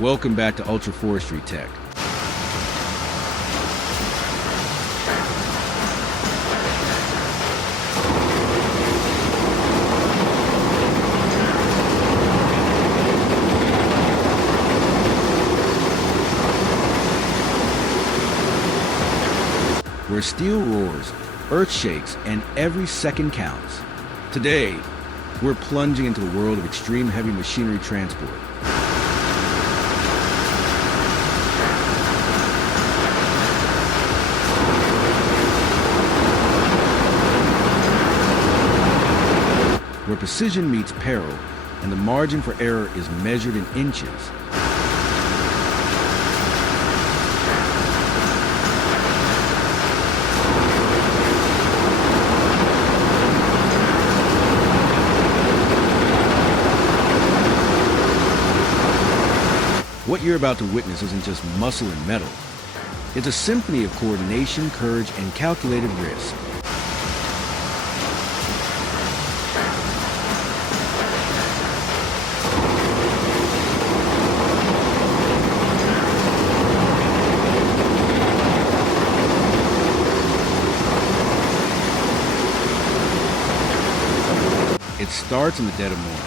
Welcome back to Ultra Forestry Tech. Where steel roars, earth shakes, and every second counts. Today, we're plunging into the world of extreme heavy machinery transport. Where precision meets peril, and the margin for error is measured in inches. What you're about to witness isn't just muscle and metal. It's a symphony of coordination, courage, and calculated risk. It starts in the dead of morning.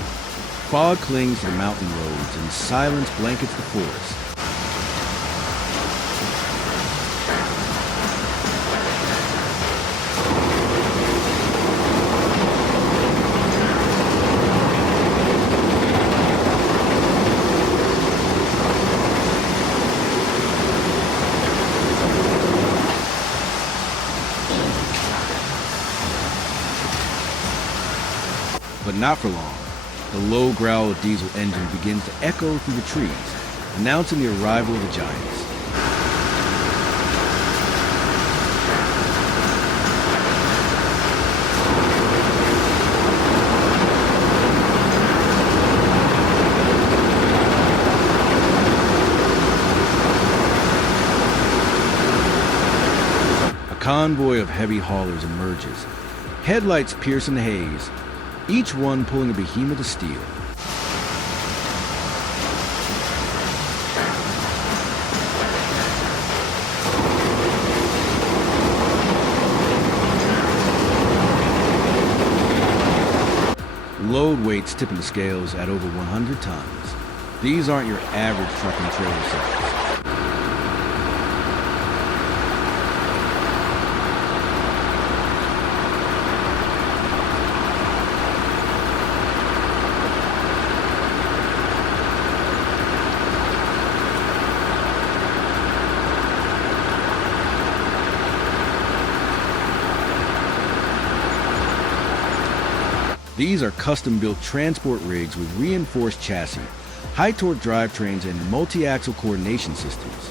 Fog clings to the mountain roads and silence blankets the forest. But not for long. The low growl of diesel engine begins to echo through the trees, announcing the arrival of the giants. A convoy of heavy haulers emerges, headlights piercing the haze, each one pulling a behemoth of steel. Load weights tipping the scales at over 100 tons. These aren't your average truck and trailer size. These are custom-built transport rigs with reinforced chassis, high-torque drivetrains, and multi-axle coordination systems.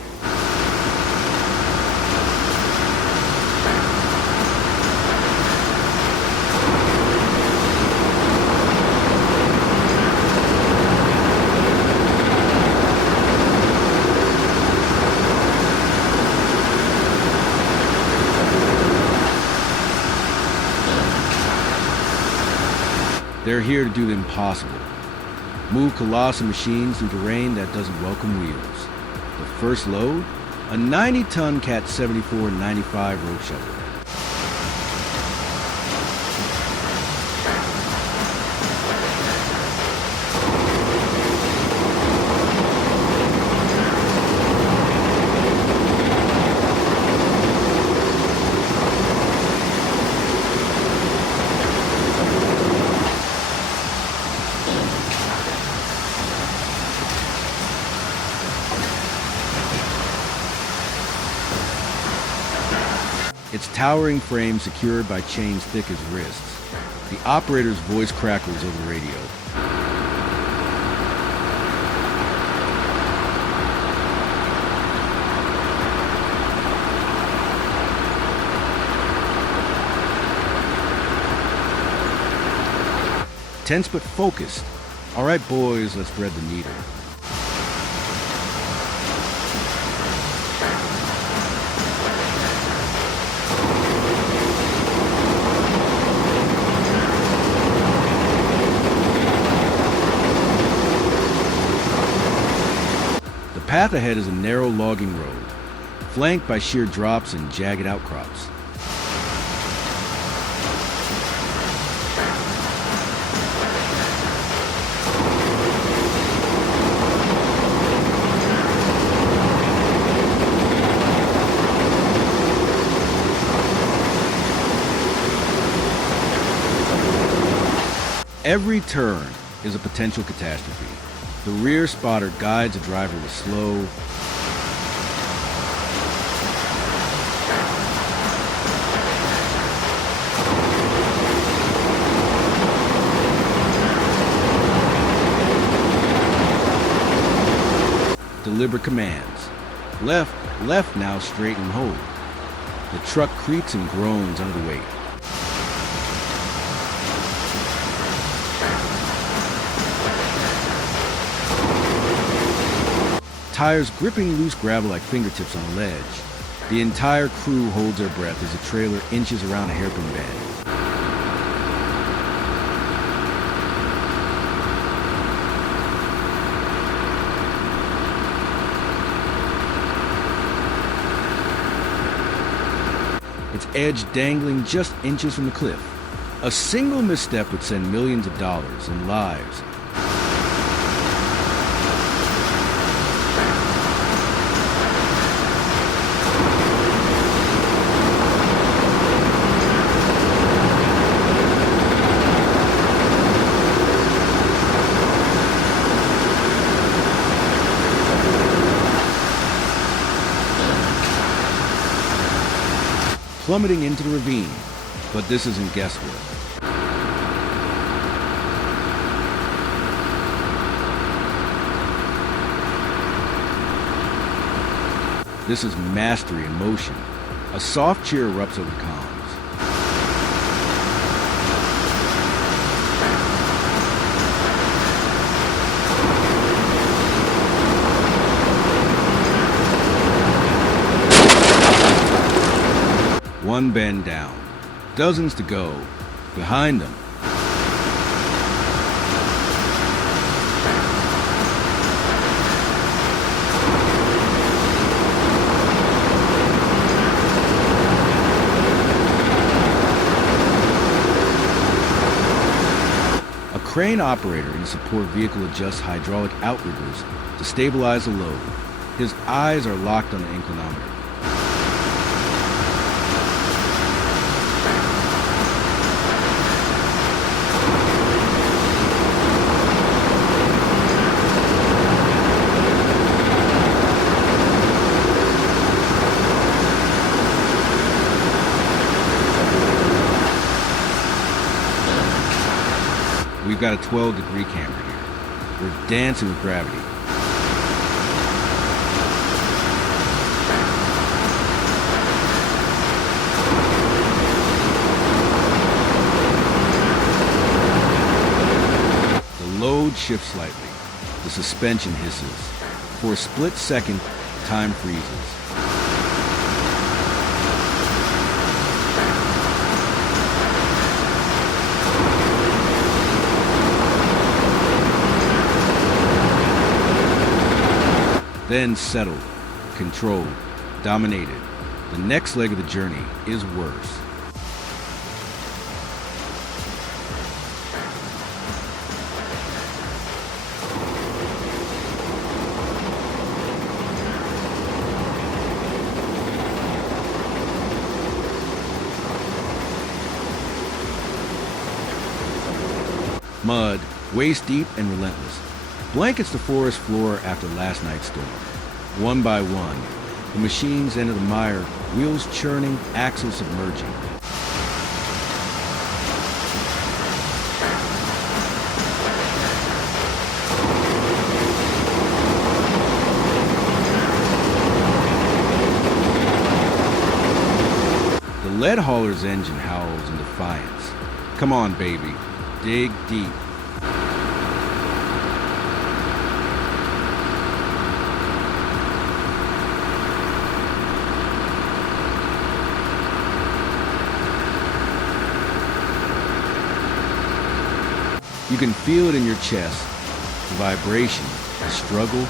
They're here to do the impossible. Move colossal machines through terrain that doesn't welcome wheels. The first load? A 90-ton Cat 74-95 road shovel. Its towering frame secured by chains thick as wrists. The operator's voice crackles over the radio. Tense but focused. All right, boys, let's thread the needle. path ahead is a narrow logging road, flanked by sheer drops and jagged outcrops. Every turn is a potential catastrophe. The rear spotter guides a driver with slow, deliberate commands. Left, left now, straight and hold. The truck creaks and groans under the weight. Tires gripping loose gravel like fingertips on a ledge. The entire crew holds their breath as the trailer inches around a hairpin bend. Its edge dangling just inches from the cliff. A single misstep would send millions of dollars and lives. Plummeting into the ravine, but this isn't guesswork. This is mastery in motion. A soft cheer erupts over the comms. One bend down, dozens to go. Behind them, a crane operator in a support vehicle adjusts hydraulic outriggers to stabilize the load. His eyes are locked on the inclinometer. We've got a 12-degree camber here. We're dancing with gravity. The load shifts slightly. The suspension hisses. For a split second, time freezes. Then settled, controlled, dominated. The next leg of the journey is worse. Mud, waist deep and relentless, blankets the forest floor after last night's storm. One by one, the machines enter the mire, wheels churning, axles submerging. The lead hauler's engine howls in defiance. Come on, baby. Dig deep. You can feel it in your chest, the vibration, the struggle.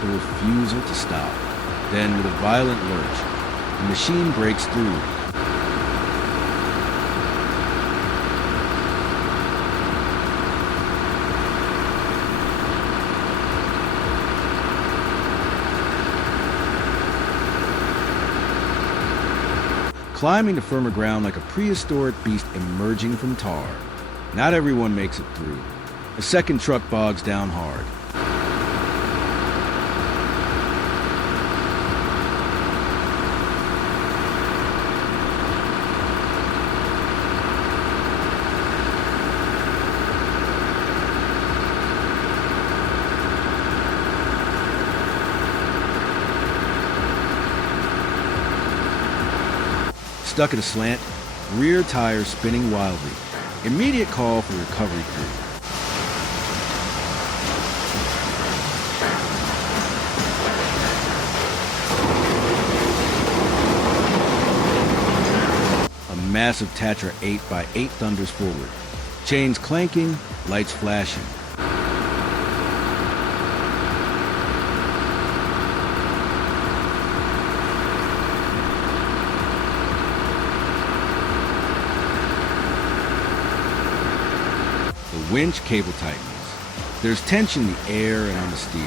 the refusal to stop. Then, with a violent lurch, the machine breaks through. Climbing to firmer ground like a prehistoric beast emerging from tar. Not everyone makes it through. A second truck bogs down hard. Stuck at a slant, rear tires spinning wildly. Immediate call for recovery crew. A massive Tatra 8x8 thunders forward. Chains clanking, lights flashing. The winch cable tightens. There's tension in the air and on the steel.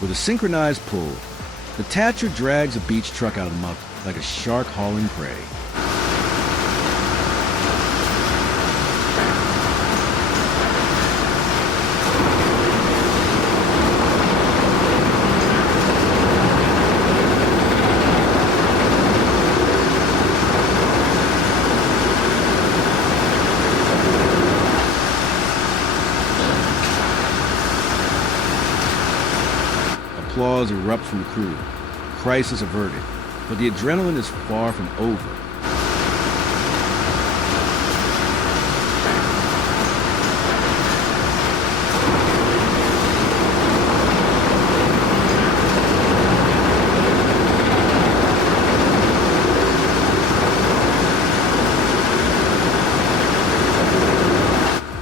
With a synchronized pull, the Tatra drags a beach truck out of the muck like a shark hauling prey. Applause erupts from the crew. Crisis averted. But the adrenaline is far from over.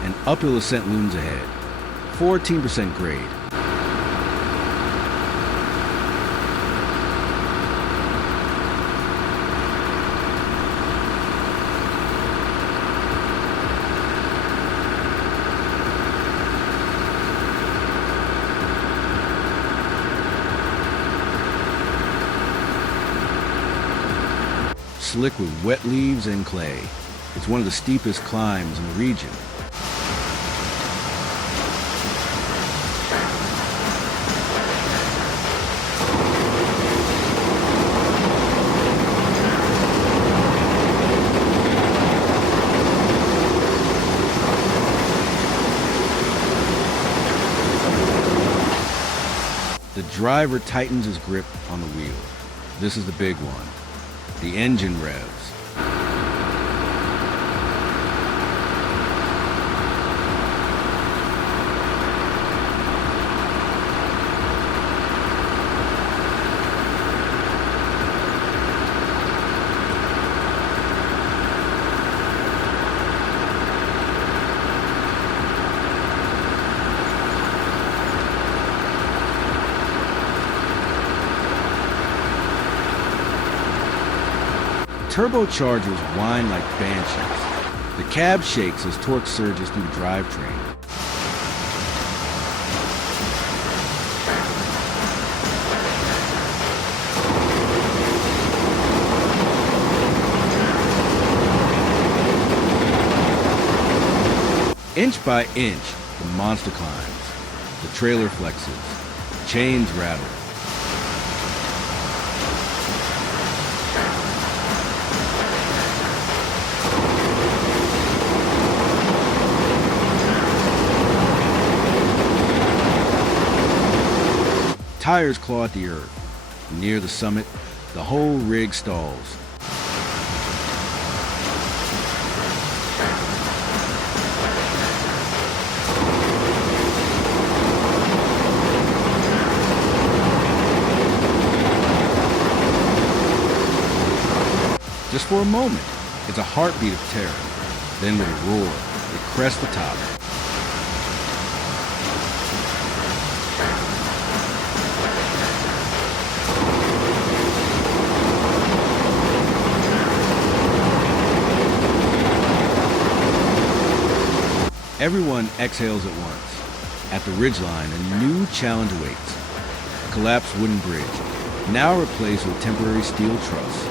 An uphill ascent looms ahead. 14% grade. Slick with wet leaves and clay. It's one of the steepest climbs in the region. The driver tightens his grip on the wheel. This is the big one. The engine revs. Turbochargers whine like banshees. The cab shakes as torque surges through the drivetrain. Inch by inch, the monster climbs. The trailer flexes. Chains rattle. Tires claw at the earth. Near the summit, the whole rig stalls. Just for a moment, it's a heartbeat of terror. Then with a roar, it crests the top. Everyone exhales at once. At the ridgeline, a new challenge awaits. A collapsed wooden bridge, now replaced with temporary steel truss.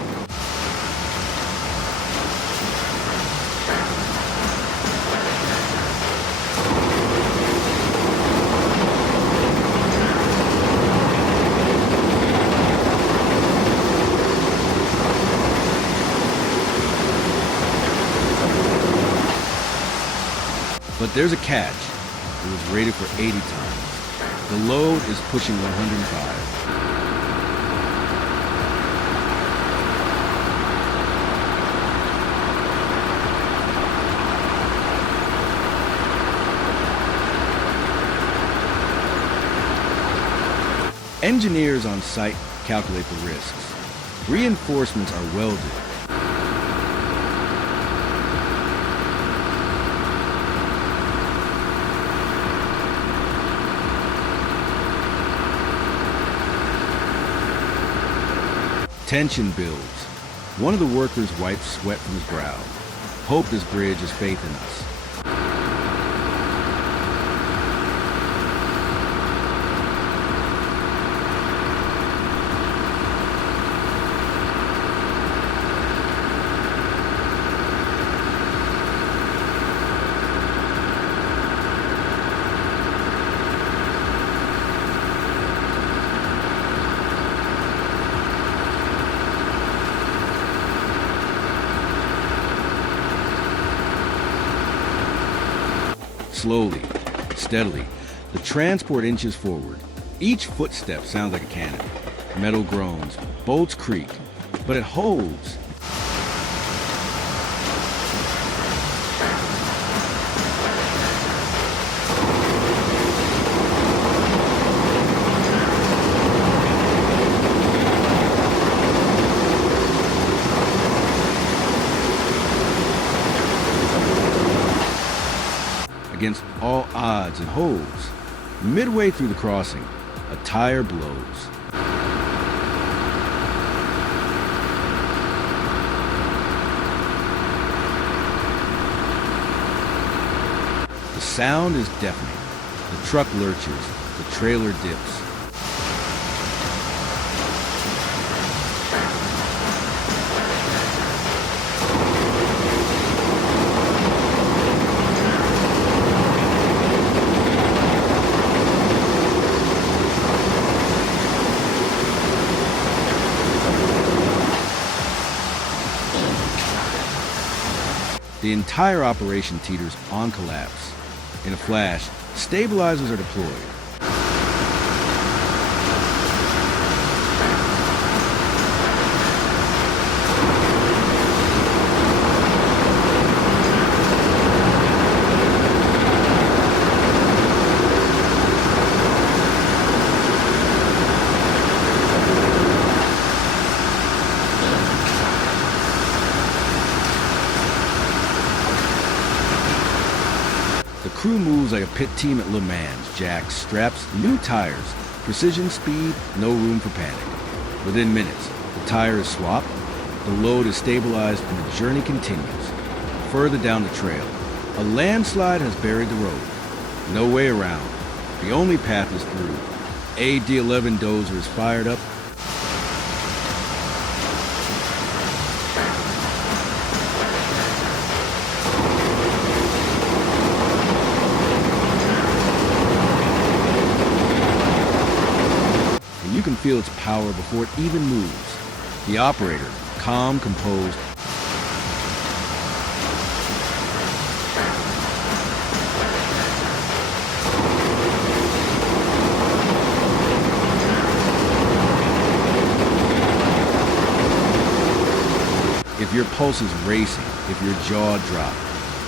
But there's a catch. It was rated for 80 tons. The load is pushing 105. Engineers on site calculate the risks. Reinforcements are welded. Tension builds. One of the workers wipes sweat from his brow. Hope this bridge is faith in us. Slowly, steadily, the transport inches forward. Each footstep sounds like a cannon. Metal groans, bolts creak, but it holds. Against all odds, it holds. Midway through the crossing, a tire blows. The sound is deafening. The truck lurches, the trailer dips. The entire operation teeters on collapse. In a flash, stabilizers are deployed. The crew moves like a pit team at Le Mans. Jacks, straps, new tires, precision, speed, no room for panic. Within minutes, the tire is swapped, the load is stabilized, and the journey continues. Further down the trail, a landslide has buried the road. No way around. The only path is through. AD-11 dozer is fired up. You can feel its power before it even moves. The operator, calm, composed. If your pulse is racing, if your jaw drops,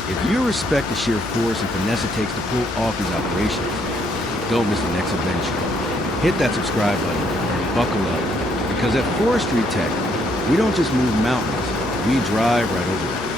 if you respect the sheer force and finesse it takes to pull off these operations, don't miss the next adventure. Hit that subscribe button and buckle up, because at Forestry Tech, we don't just move mountains, We drive right over it.